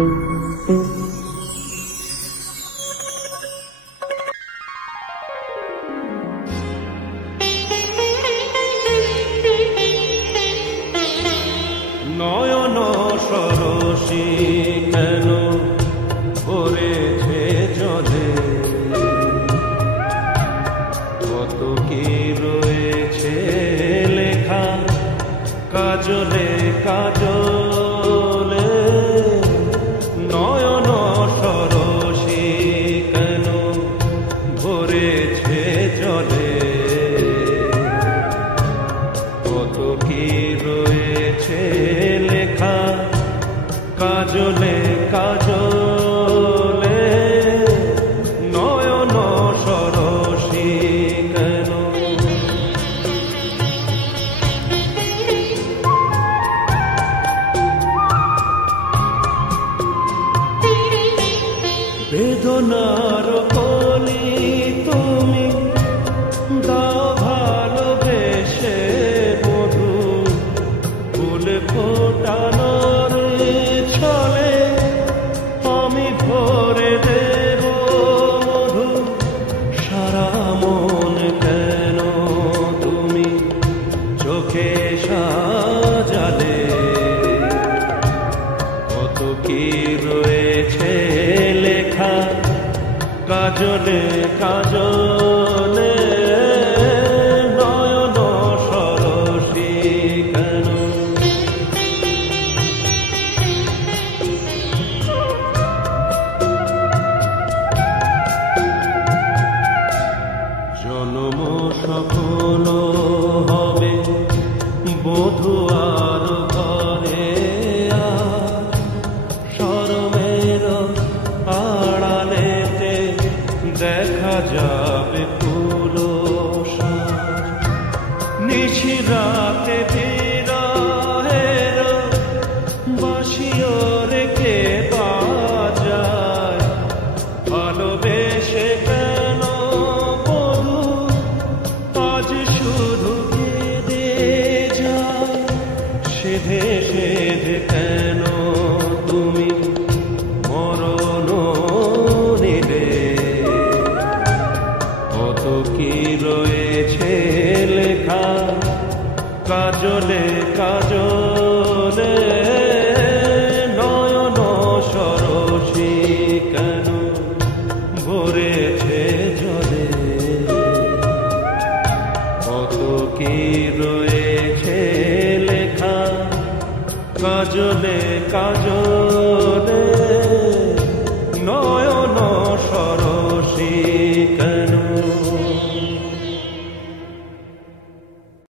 নয়ন সরসী কেন ভরেছে জলে, কত কি রয়েছে লেখা কাজলে কাজলে। নয়ন সরসী কেন ভরেছে জলে, কত কি রয়েছে লেখা কাজলে কাজলে। নয়ন সরসী কেন, বেদনার কলি তুমি দাও ভালোবেসে মধু, ফুল ফোটানোর ছলে আমি ভরে দেব মধু। সারা মন কেন তুমি চোখে সাজালে, কত কি রয়েছে লেখা কাজলে কাজলে। নয়ন সরসী কেন, জন্ম সফল হবে বধূ আর ঘরে, শরমের আড়ালেতে দেখা যাবে ফুলো সাজ। নিশিরাতে বিরহের বাঁশিও রেখে বাজায়, ভালোবেসে কেন বধূ আজ শুধু কেঁদে যায়। সেধে সেধে কেন তুমি মরণ নিলে, কত কি রয়েছে লেখা কাজলে কাজলে। নয়ন সরসী কেন ভরেছে জলে, কত কি রয়েছে লেখা কাজলে কাজলে।